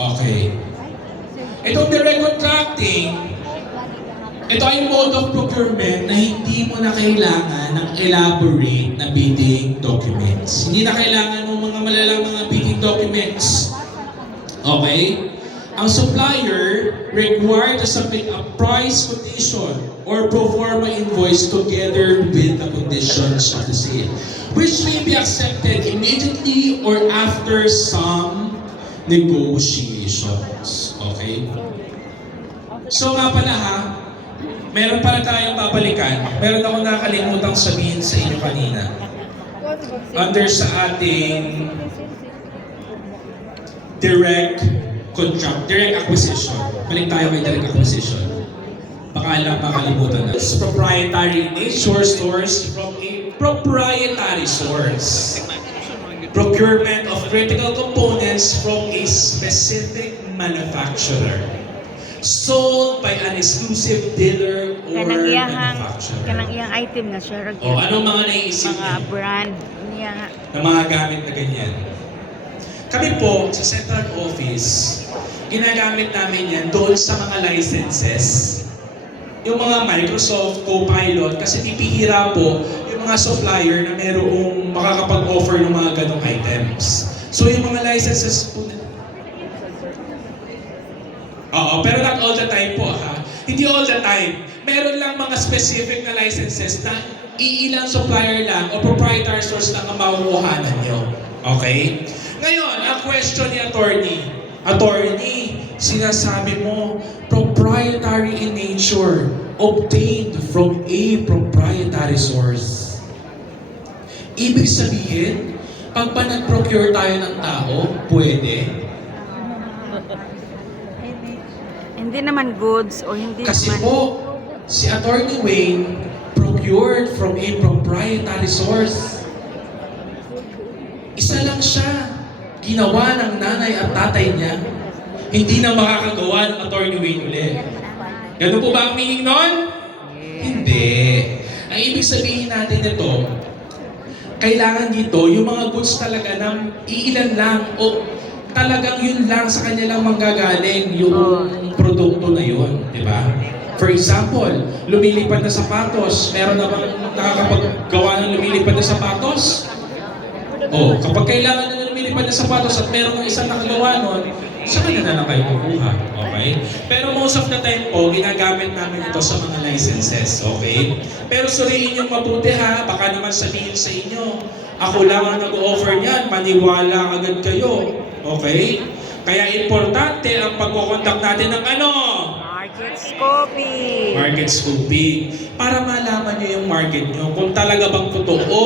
Okay. Itong direct contracting, ito ay mode of procurement na hindi mo na kailangan ng elaborate na bidding documents. Hindi na kailangan ng mga malalang mga bidding documents. Okay? Ang supplier required to submit a price quotation or pro forma invoice together with the conditions of the sale, which may be accepted immediately or after some negotiations. Okay? So nga pala ha, meron pala tayong babalikan. Meron ako nakalimutang sabihin sa inyo kanina. Under sa ating direct acquisition. Balik tayo kay direct acquisition. Baka lang makalimutan na. Proprietary nature source from a proprietary source. Procurement of critical components from a specific manufacturer. Sold by an exclusive dealer or manufacturer. Kanang iyang item na siya. O, anong mga naiisip mga niyo? brand niya nga. Na mga gamit na ganyan. Kami po, sa central office, ginagamit namin yan doon sa mga licenses. Yung mga Microsoft, Copilot, kasi pipihira po yung mga supplier na merong makakapag-offer ng mga ganong items. So yung mga licenses po, oo, pero not all the time po ha. Hindi all the time. Meron lang mga specific na licenses na iilang supplier lang o proprietary source lang ang makukuhanan nyo. Okay? Ngayon, ang question ni Attorney, sinasabi mo, proprietary in nature, obtained from a proprietary source. Ibig sabihin, pag pa nag-procure tayo ng tao, pwede. Hindi naman goods o hindi Kasi naman... po, si Attorney Wayne procured from a proprietary source. Isa lang siya. Ginawa ng nanay at tatay niya. Hindi na makakagawa ng Attorney Wayne ulit. Ganun po ba ang meaning nun? Hindi. Ang ibig sabihin natin ito, kailangan dito, yung mga goods talaga na iilan lang o talagang yun lang sa kanya lang manggagaling yung produkto na yun, di ba? For example, lumilipad na sapatos. Meron na bang nakakapaggawa ng lumilipad na sapatos? O, kapag kailangan na lumilipad na sapatos at meron ng isang nakagawa nun, sa kanya na lang kayo kukuha. Okay? Pero most of the time po, ginagamit namin ito sa mga licenses. Okay? Pero suriin yung mabuti ha, baka naman sabihin sa inyo, ako lang ang nag-offer niyan, maniwala agad kayo. Okay? Kaya importante ang pagkukontak natin ng ano? Market scoping. Market scoping. Para malaman nyo yung market nyo. Kung talaga bang totoo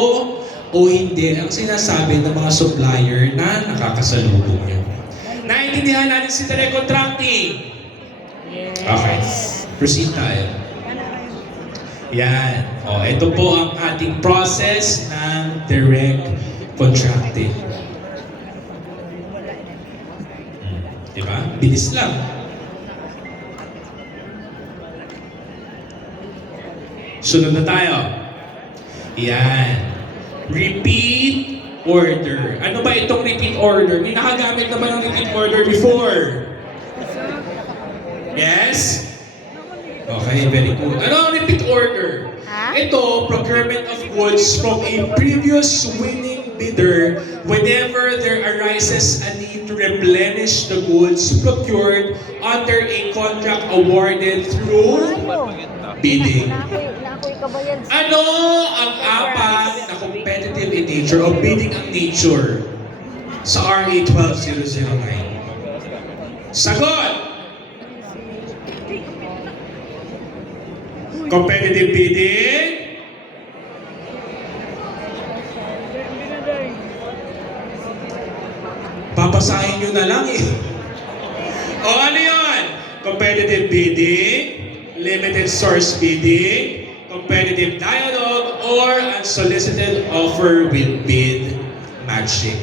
o hindi ang sinasabi ng mga supplier na nakakasalubong nyo. Naintindihan natin si direct contracting. Yes. Okay. Proceed tayo. Yan. O, ito po ang ating process ng direct contracting. Diba? Bilis lang. Sunod na tayo. Yan. Repeat order. Ano ba itong repeat order? May nakagamit na ba ng repeat order before? Yes? Okay, very good. Ano ang repeat order? Ito, procurement of goods from a previous winning bidder whenever there arises a need to replenish the goods procured under a contract awarded through bidding. Ano ang apat na competitive in nature o bidding ang nature sa RA 12009? Sagot! Competitive bidding? Papasahin nyo na lang eh. O ano yun? Competitive bidding, limited source bidding, competitive dialogue, or unsolicited offer with bid matching.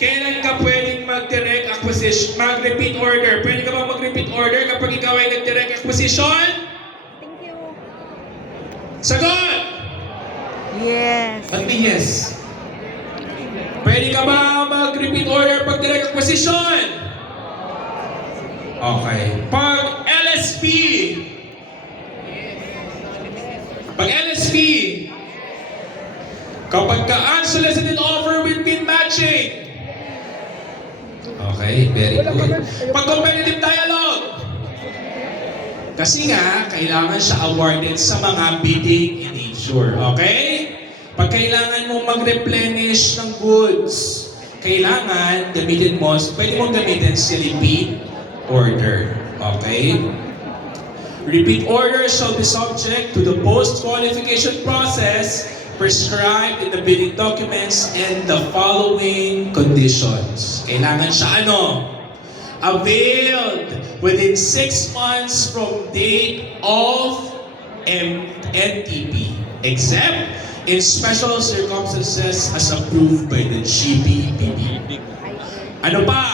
Kailan ka pwedeng mag-direct acquisition, mag-repeat order? Pwede ka ba mag-repeat order kapag ikaw ay nag-direct acquisition? Thank you. Sagot! Yes. At yes. Pwede ka ba mag-repeat order pag direct acquisition? Okay. Pag LSP, kapag ka unsolicited offer with pin matching. Okay, very good. Pag competitive dialogue, kasi nga, kailangan siya awarded sa mga bidding in nature. Okay? Pag kailangan mo mag-replenish ng goods, kailangan gamitin mo, pwede mong gamitin si repeat order. Okay? Repeat order shall be subject to the post-qualification process prescribed in the bidding documents and the following conditions. Kailangan siya ano? Availed within 6 months from date of NTP, except in special circumstances as approved by the GPPB. Ano pa?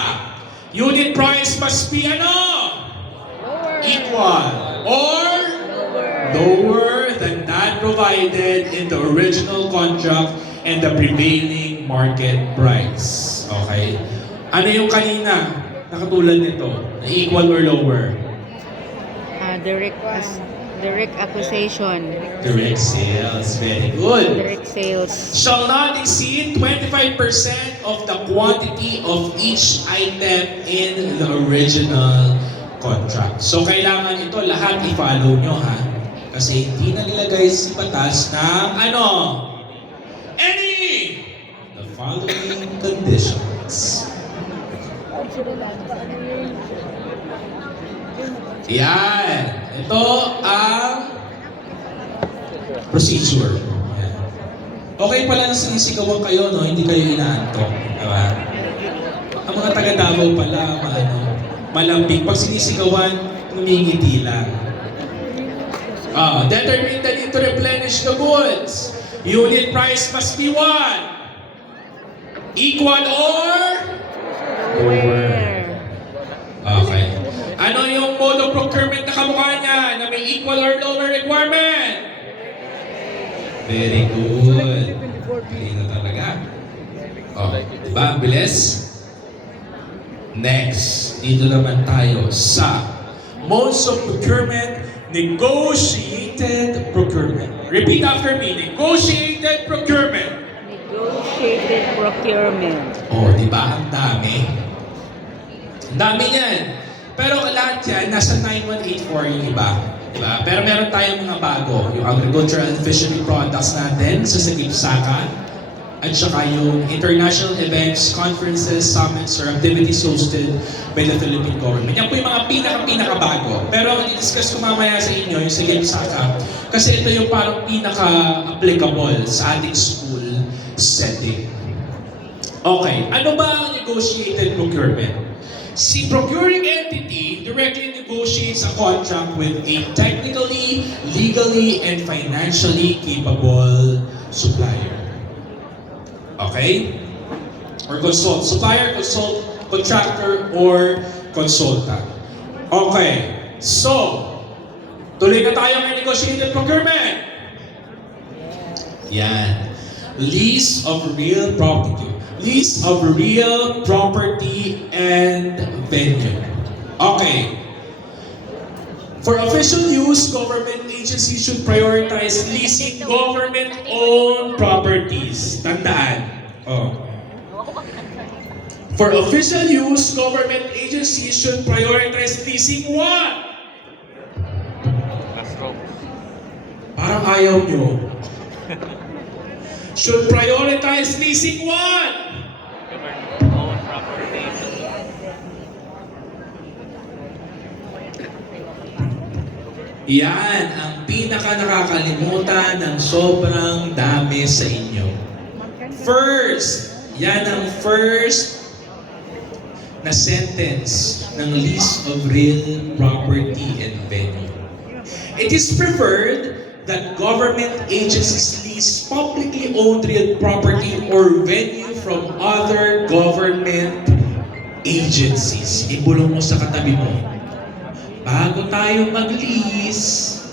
Unit price must be ano? Equal or lower than that provided in the original contract and the prevailing market price. Okay? Ano yung kanina na katulad nito? Na equal or lower? Direct acquisition. Direct sales. Very good. Direct sales. Shall not exceed 25% of the quantity of each item in the original contract. So, kailangan ito lahat i-follow nyo, ha? Kasi hindi na nilagay sa batas ng ano? Any the following conditions. Yan. Ito ang procedure. Yan. Okay pala na sinisigawan kayo, no? Hindi kayo inaantok. Diba? Ang mga taga-Davao pala, malambing. Pag sinisigawan, ngumingiti lang. Determine the need to replenish the goods. Unit price must be what? Equal or? Where? Okay. Ano yung mode of procurement na kamukha niya na may equal or lower requirement? Very good. Galing na talaga. Diba? Ang bilis? Next, dito naman tayo sa modes of procurement, negotiated procurement. Repeat after me, negotiated procurement. Negotiated procurement. Di ba? Ang dami. Ang dami niyan. Pero lahat yan, nasa 9184 yung iba. Diba? Pero meron tayong mga bago. Yung agricultural and fishery products natin sa Sagip-Saka. At saka yung international events, conferences, summits, or activities hosted by the Philippine government. Yan po yung mga pinaka-bago. Pero ang i-discuss ko mamaya sa inyo, yung Sagip-Saka, kasi ito yung parang pinaka-applicable sa ating school setting. Okay, ano ba ang negotiated procurement? Si procuring entity directly negotiates a contract with a technically, legally, and financially capable supplier. Okay? Or consult. Supplier, consult, contractor, or consultant. Okay. So, tuloy na tayo ng negotiated procurement. Yan. Lease of real property. Lease of real property and venue. Okay. For official use, government agencies should prioritize leasing government-owned properties. Tandaan. For official use, government agencies should prioritize leasing what? Parang ayaw nyo. Should prioritize leasing what? Government-owned properties. Yan ang pinaka-nakakalimutan ng sobrang dami sa inyo. First, yan ang first na sentence ng lease of real property and venue. It is preferred that government agencies lease publicly owned real property or venue from other government agencies. Ibulong mo sa katabi mo. Bago tayo mag-lease,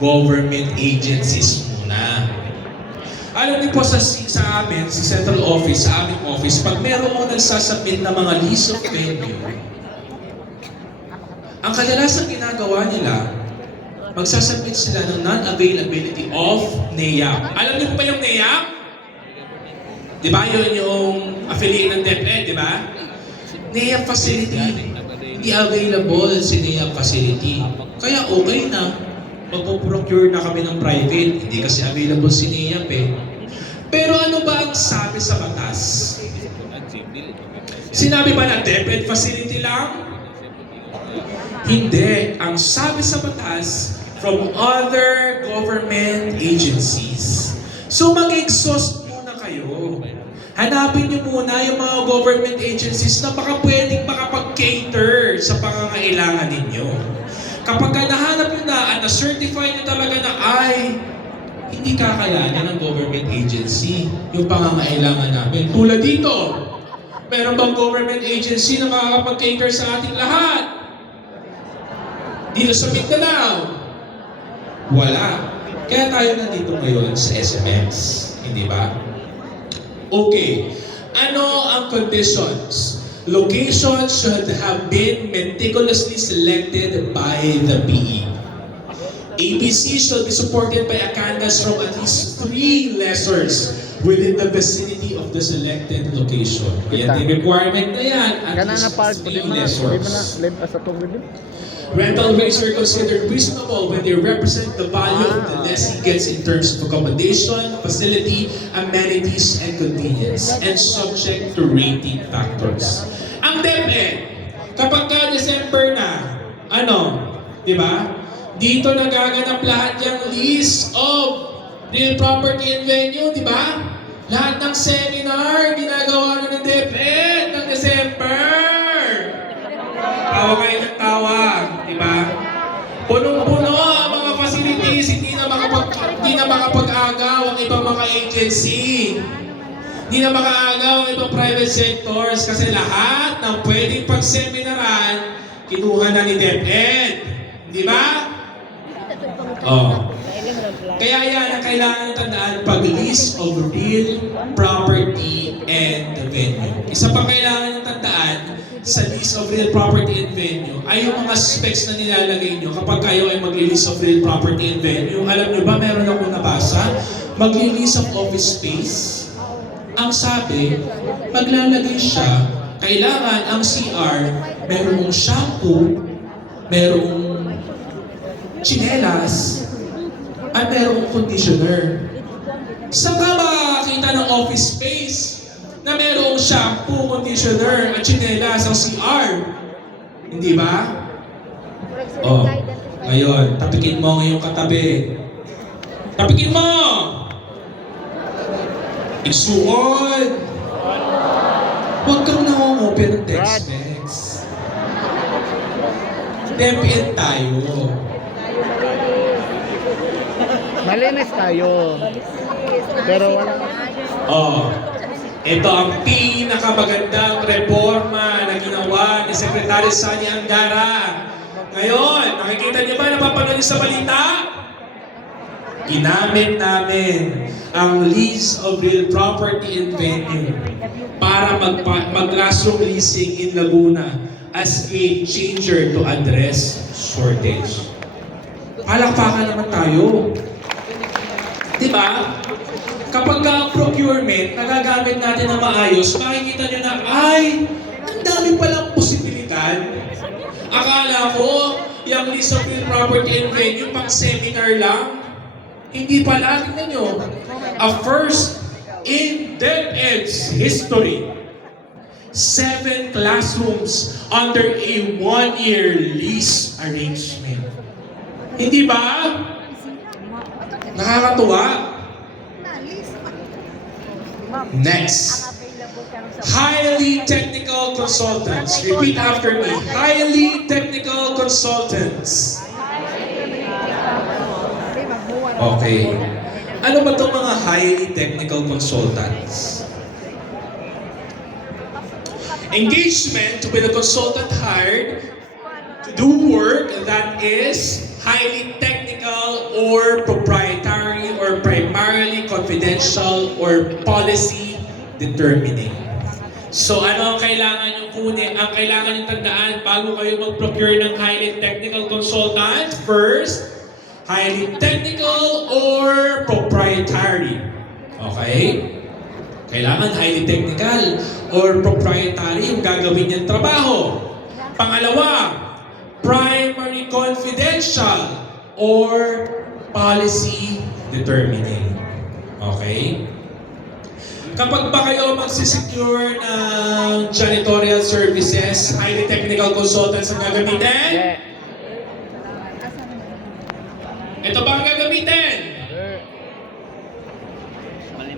government agencies muna. Alam niyo po sa amin, sa central office, sa aming office, pag meron mo nagsasubmit na mga lease of venue, Ang kadalasang ginagawa nila, magsasubmit sila ng non-availability of NEAP. Alam niyo pa yung NEAP? Di ba yun yung affiliate ng DepEd, di ba? NEAP facility. Hindi available si NEAP facility. Kaya okay na. Magpo-procure na kami ng private. Hindi kasi available si NEAP eh. Pero ano ba ang sabi sa batas? Sinabi ba na DepEd facility lang? Hindi. Ang sabi sa batas, from other government agencies. So mag-exhaust muna kayo. Hanapin niyo muna yung mga government agencies na baka pwedeng makapag-cater sa pangangailangan ninyo. Kapag nahanap nyo na at na-certify nyo talaga na ay hindi kakayanin ng government agency yung pangangailangan namin. Tulad dito, meron bang government agency na makakapag-cater sa ating lahat? Dito sa Mindanao, wala. Kaya tayo nandito ngayon sa SMX, hindi ba? Okay, ano ang conditions? Location should have been meticulously selected by the PE. ABC should be supported by a canvas from at least 3 lessors within the vicinity of the selected location. Yan yung requirement na yan, at Kana least na park po 3 di man lessors. live sa tubig din. Rental rates are considered reasonable when they represent the value of the lessee gets in terms of accommodation, facility, amenities, and convenience, and subject to rating factors. Ang DepEd, kapag ka December na, di ba? Dito nagaganap lahat yung list of real property and venue, di ba? Lahat ng seminar, ginagawa na ng DepEd ng December. Tawa kayo ng tawa, di ba? Punong-puno ang mga facilities, hindi na makapag-agaw ang ibang mga agency. Hindi na makaagaw ang ibang private sectors kasi lahat ng pwedeng pag-seminaran, kinuha na ni DepEd. Di ba? Oh. Kaya yan ang kailangan tandaan pag-list of real property and venue. Isa pang kailangan tandaan sa list of real property and venue ay yung mga specs na nilalagay nyo kapag kayo ay mag-list of real property and venue. Alam nyo ba, meron ako nabasa, mag-list of office space. Ang sabi, maglalagay siya, kailangan ang CR, merong shampoo, merong chinelas, at merong conditioner. Saan ka makakakita ng office space na merong shampoo, conditioner, at chinelas ang CR? Hindi ba? Oh, ngayon, tapikin mo ang iyong katabi. Tapikin mo! Isuod! Huwag kang nang-open ng text-text. DepEd tayo. Malinis tayo. Pero wala. Oh, ito ang pinakamagandang reforma na ginawa ni Secretary Sani Angara. Ngayon, nakikita niyo ba, napapanood niyo sa balita? Ginamit namin ang lease of real property and venue para mag-classroom leasing in Laguna as game changer to address shortage. Palakpakan naman tayo. Diba? Kapag ang procurement, nagagamit natin na maayos, makikita nyo na, ay, ang dami palang posibilidad. Akala ko, yung list of real property and venue, pang seminar lang. Hindi pala, tingnan nyo. A first in DepEd's history. 7 classrooms under a 1-year lease arrangement. Hindi ba? Nakakatuwa. Next. Highly technical consultants. Repeat after me. Highly technical consultants. Okay. Ano ba itong mga highly technical consultants? Engagement with a consultant hired to do work that is highly technical or proprietary or primarily confidential or policy determining. So ano ang kailangan nyo kunin? Ang kailangan nyo tandaan bago kayo mag-procure ng highly technical consultant? First, highly technical or proprietary. Okay? Kailangan highly technical or proprietary yung gagawin niyang trabaho. Pangalawa, primary confidential or policy determining. Okay? Kapag ba kayo magsisecure ng janitorial services, highly technical consultants ang gagamitin? Ito ba ang gagamitin?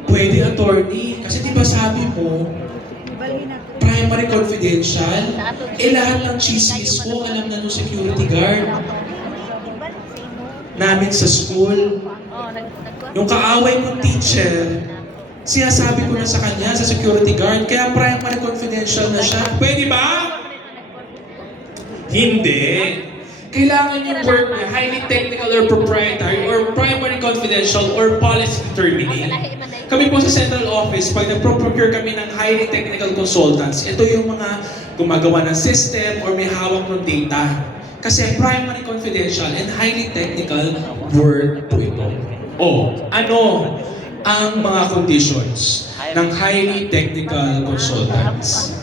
Pwede, attorney. Kasi di ba sabi mo, primary confidential, lahat ng chismis ko alam na nung security guard namin sa school. Yung kaaway kong teacher, sinasabi ko na sa kanya, sa security guard, kaya primary confidential na siya. Pwede ba? Hindi. Kailangan yung work niya, highly technical or proprietary or primary confidential or policy determining. Kami po sa central office, pag nagpro-procure kami ng highly technical consultants, ito yung mga gumagawa ng system or may hawak ng data. Kasi primary confidential and highly technical work po ito. Ano ang mga conditions ng highly technical consultants?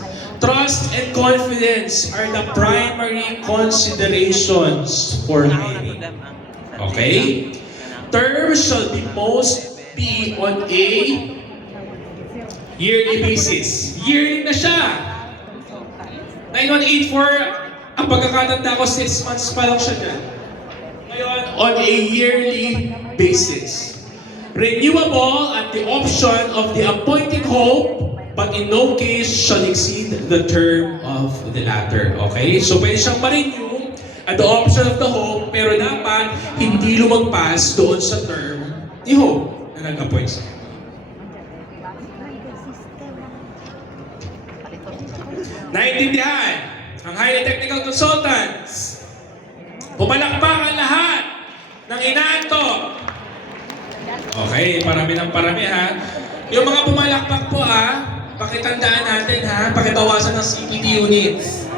Trust and confidence are the primary considerations for hiring. Okay? Terms shall be on a yearly basis. Yearly na siya. 9184, ang pagkakatanda ko, 6 months pa lang siya dyan. Ngayon, on a yearly basis. Renewable at the option of the appointed home, but in no case shall exceed the term of the latter. Okay? So pwede siyang ma-renew at the option of the home, pero dapat hindi lumagpas doon sa term ni home na nag-appoint sa. Naintindihan ang highly technical consultants. Pumalakpakan lahat ng inaantok. Okay, parami ng parami ha. Yung mga pumalakpak po ha, pakitandaan natin ha, pakitawasan ng CPD units.